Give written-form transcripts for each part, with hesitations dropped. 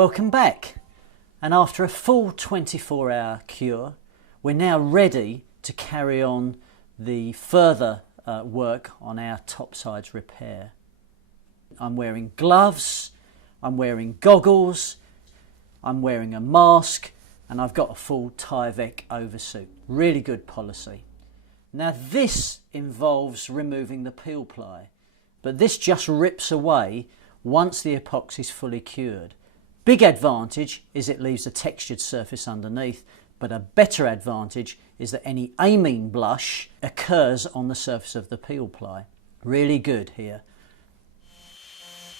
Welcome back, and after a full 24-hour cure we're now ready to carry on the further work on our topsides repair. I'm wearing gloves, I'm wearing goggles, I'm wearing a mask, and I've got a full Tyvek oversuit. Really good policy. Now this involves removing the peel ply, but this just rips away once the epoxy is fully cured. Big advantage is it leaves a textured surface underneath, but a better advantage is that any amine blush occurs on the surface of the peel ply. Really good here.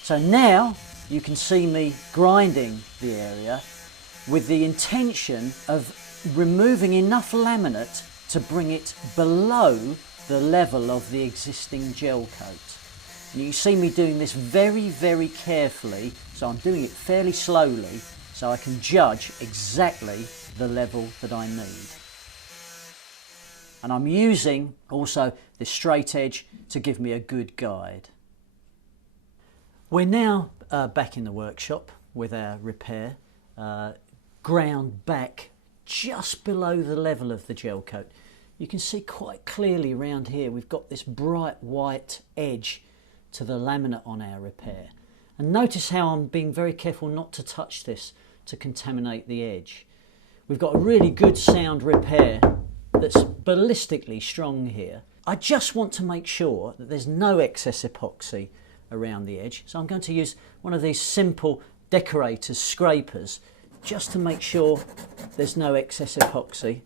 So now you can see me grinding the area with the intention of removing enough laminate to bring it below the level of the existing gel coat. And you can see me doing this very, very carefully, so I'm doing it fairly slowly so I can judge exactly the level that I need. And I'm using also the straight edge to give me a good guide. We're now back in the workshop with our repair, ground back just below the level of the gel coat. You can see quite clearly around here we've got this bright white edge to the laminate on our repair. And notice how I'm being very careful not to touch this to contaminate the edge. We've got a really good sound repair that's ballistically strong here. I just want to make sure that there's no excess epoxy around the edge, so I'm going to use one of these simple decorators scrapers just to make sure there's no excess epoxy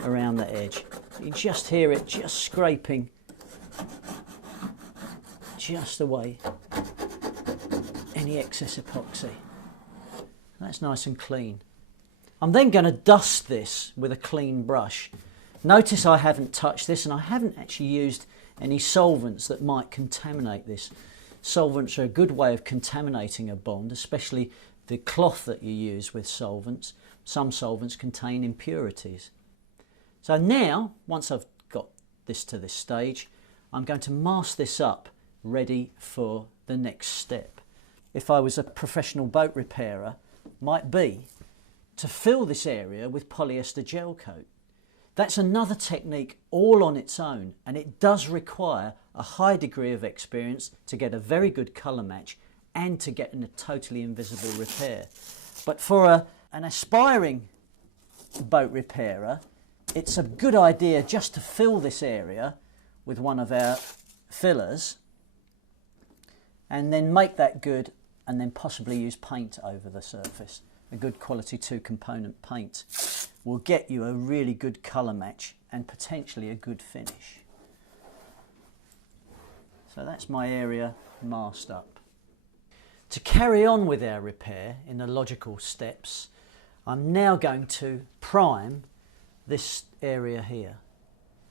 around the edge. You just hear it just scraping just away any excess epoxy. That's nice and clean. I'm then going to dust this with a clean brush. Notice I haven't touched this, and I haven't actually used any solvents that might contaminate this. Solvents are a good way of contaminating a bond, especially the cloth that you use with solvents. Some solvents contain impurities. So now, once I've got this to this stage, I'm going to mask this up, ready for the next step. If I was a professional boat repairer, might be to fill this area with polyester gel coat. That's another technique all on its own, and it does require a high degree of experience to get a very good colour match and to get a totally invisible repair. But for an aspiring boat repairer, it's a good idea just to fill this area with one of our fillers and then make that good, and then possibly use paint over the surface. A good quality 2-component paint will get you a really good colour match and potentially a good finish. So that's my area masked up. To carry on with our repair in the logical steps, I'm now going to prime this area here.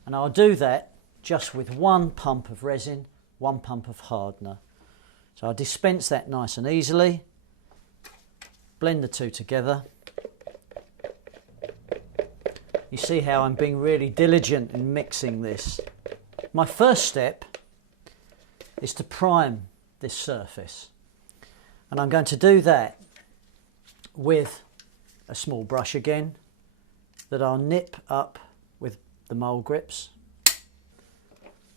And I'll do that just with one pump of resin, one pump of hardener. So I'll dispense that nice and easily, blend the two together. You see how I'm being really diligent in mixing this. My first step is to prime this surface, and I'm going to do that with a small brush again that I'll nip up with the mole grips.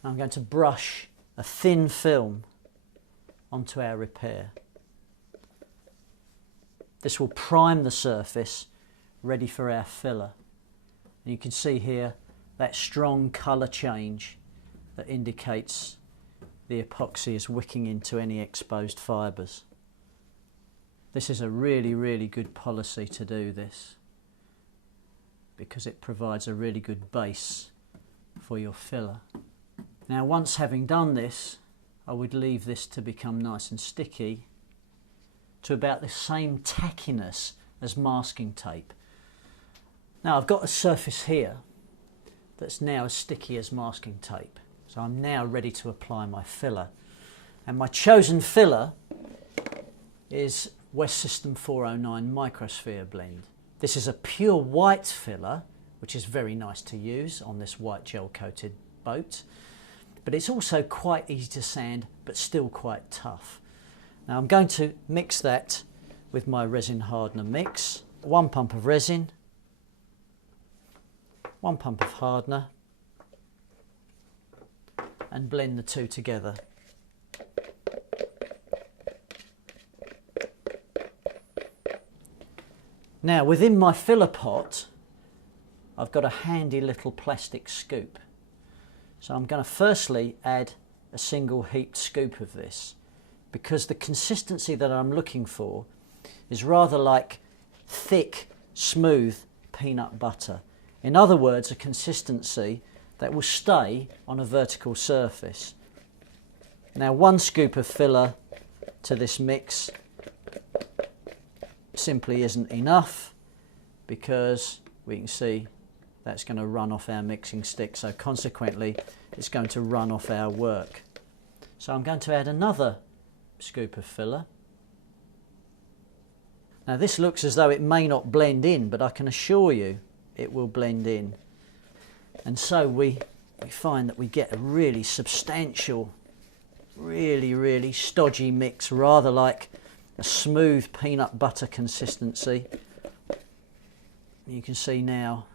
I'm going to brush a thin film onto our repair. This will prime the surface ready for our filler. And you can see here that strong colour change that indicates the epoxy is wicking into any exposed fibres. This is a really, really good policy to do this, because it provides a really good base for your filler. Now, once having done this, I would leave this to become nice and sticky to about the same tackiness as masking tape. Now I've got a surface here that's now as sticky as masking tape, so I'm now ready to apply my filler. And my chosen filler is West System 409 Microsphere blend. This is a pure white filler, which is very nice to use on this white gel coated boat. But it's also quite easy to sand, but still quite tough. Now I'm going to mix that with my resin hardener mix. 1 pump of resin, 1 pump of hardener, and blend the two together. Now within my filler pot I've got a handy little plastic scoop. So I'm going to firstly add a single heaped scoop of this, because the consistency that I'm looking for is rather like thick, smooth peanut butter. In other words, a consistency that will stay on a vertical surface. Now 1 scoop of filler to this mix simply isn't enough, because we can see that's going to run off our mixing stick, so consequently it's going to run off our work. So I'm going to add another scoop of filler. Now this looks as though it may not blend in, but I can assure you it will blend in. And so we find that we get a really substantial, really stodgy mix, rather like a smooth peanut butter consistency. You can see now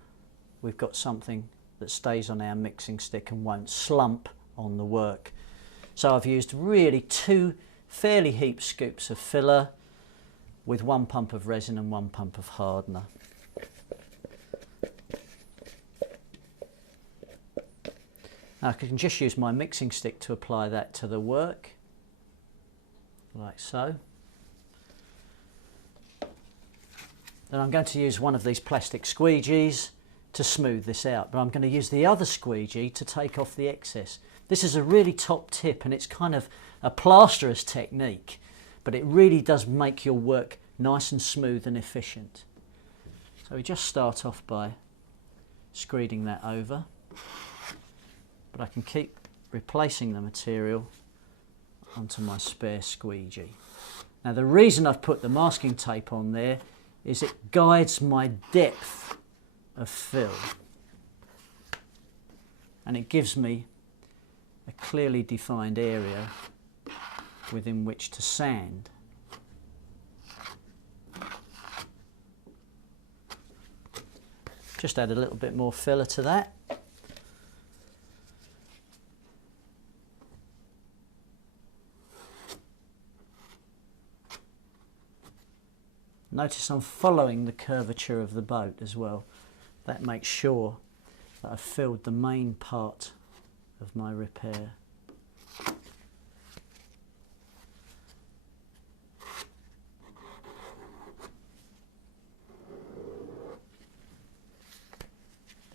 we've got something that stays on our mixing stick and won't slump on the work. So I've used really 2 fairly heaped scoops of filler with 1 pump of resin and 1 pump of hardener. Now I can just use my mixing stick to apply that to the work, like so. Then I'm going to use one of these plastic squeegees to smooth this out, but I'm going to use the other squeegee to take off the excess. This is a really top tip, and it's kind of a plasterer's technique, but it really does make your work nice and smooth and efficient. So we just start off by screeding that over, but I can keep replacing the material onto my spare squeegee. Now the reason I've put the masking tape on there is it guides my depth of fill, and it gives me a clearly defined area within which to sand. Just add a little bit more filler to that. Notice I'm following the curvature of the boat as well. That makes sure that I've filled the main part of my repair.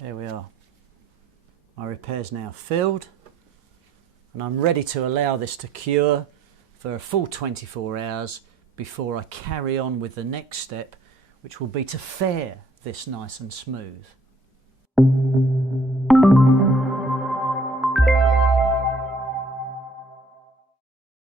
There we are. My repair's now filled, and I'm ready to allow this to cure for a full 24 hours before I carry on with the next step, which will be to fair this nice and smooth.